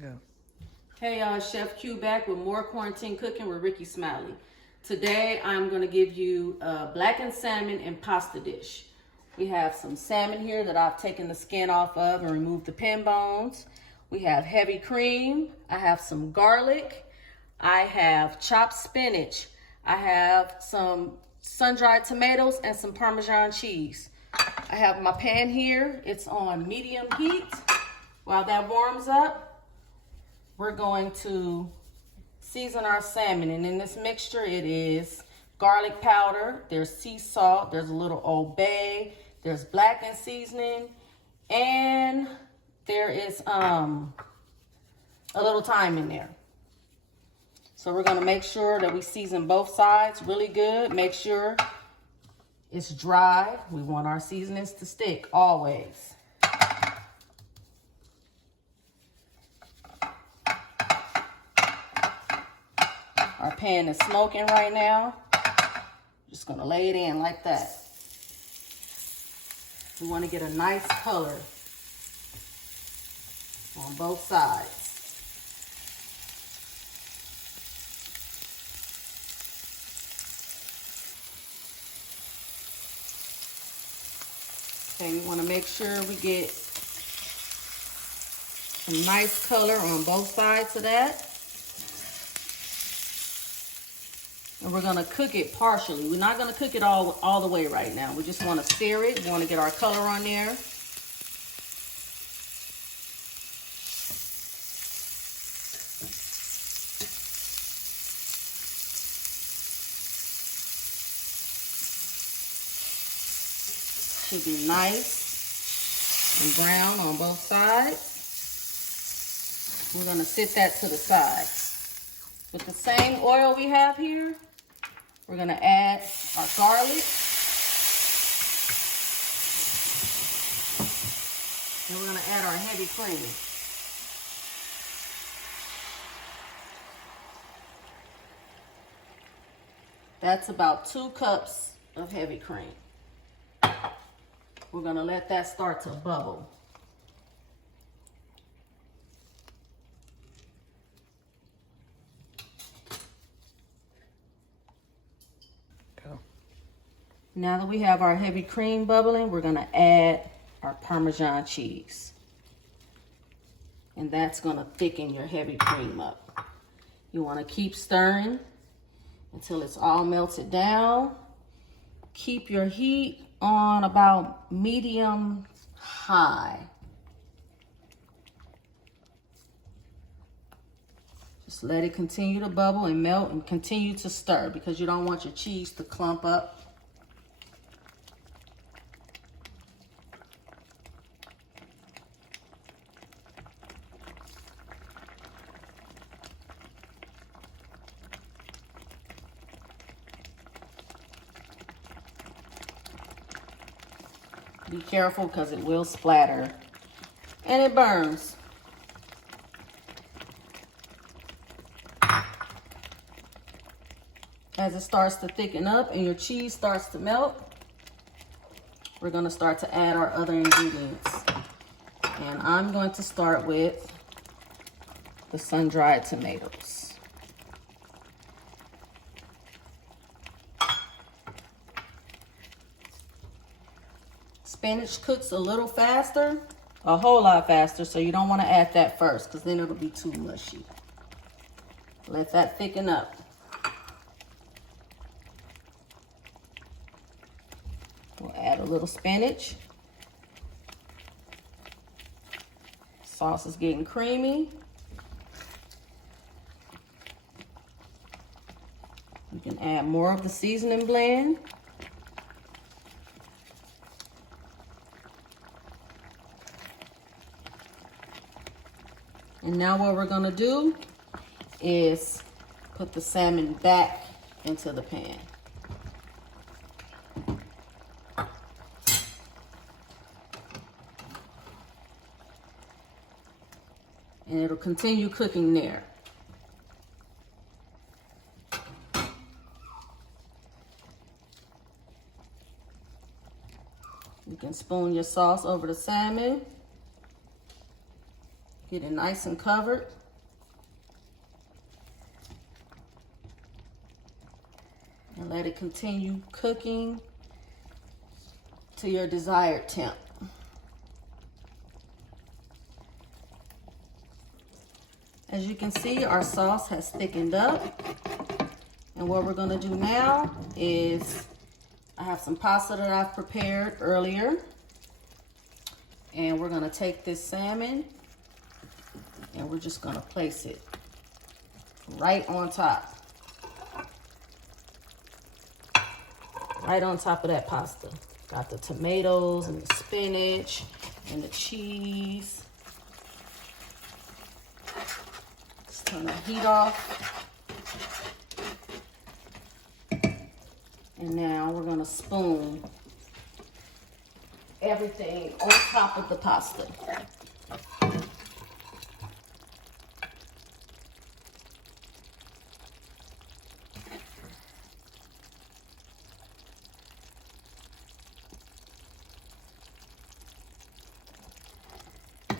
Yeah. Hey y'all, Chef Q back with more quarantine cooking with Ricky Smiley. Today I'm going to give you a blackened salmon and pasta dish. We have some salmon here that I've taken the skin off of and removed the pin bones. We have heavy cream. I have some garlic. I have chopped spinach. I have some sun-dried tomatoes and some Parmesan cheese. I have my pan here. It's on medium heat. While that warms up, we're going to season our salmon. And in this mixture, it is garlic powder, there's sea salt, there's a little Old Bay, there's blackened seasoning, and there is a little thyme in there. So we're gonna make sure that we season both sides really good. Make sure it's dry. We want our seasonings to stick always. Our pan is smoking right now. Just gonna lay it in like that. We wanna get a nice color on both sides. Okay, we wanna make sure we get some nice color on both sides of that. And we're gonna cook it partially. We're not gonna cook it all the way right now. We just wanna sear it. We wanna get our color on there. Should be nice and brown on both sides. We're gonna sit that to the side. With the same oil we have here, we're gonna add our garlic. And we're gonna add our heavy cream. That's about 2 cups of heavy cream. We're gonna let that start to bubble. Now that we have our heavy cream bubbling, we're gonna add our Parmesan cheese. And that's gonna thicken your heavy cream up. You wanna keep stirring until it's all melted down. Keep your heat on about medium high. Just let it continue to bubble and melt and continue to stir because you don't want your cheese to clump up. Be careful because it will splatter and it burns. As it starts to thicken up and your cheese starts to melt, we're gonna start to add our other ingredients. And I'm going to start with the sun-dried tomatoes. Spinach cooks a little faster, a whole lot faster, so you don't want to add that first because then it'll be too mushy. Let that thicken up. We'll add a little spinach. Sauce is getting creamy. You can add more of the seasoning blend. And now what we're gonna do is put the salmon back into the pan. And it'll continue cooking there. You can spoon your sauce over the salmon. Get it nice and covered. And let it continue cooking to your desired temp. As you can see, our sauce has thickened up. And what we're gonna do now is, I have some pasta that I've prepared earlier. And we're gonna take this salmon and we're just gonna place it right on top. Right on top of that pasta. Got the tomatoes and the spinach and the cheese. Let's turn the heat off. And now we're gonna spoon everything on top of the pasta.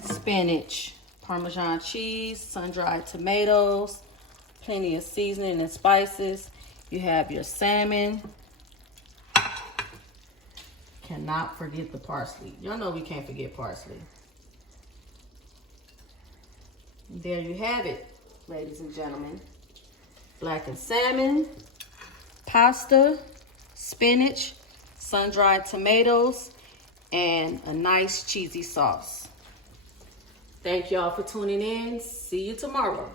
Spinach, Parmesan cheese, sun-dried tomatoes, plenty of seasoning and spices. You have your salmon. Cannot forget the parsley. Y'all know we can't forget parsley. There you have it, ladies and gentlemen. Blackened salmon, pasta, spinach, sun-dried tomatoes, and a nice cheesy sauce. Thank y'all for tuning in. See you tomorrow.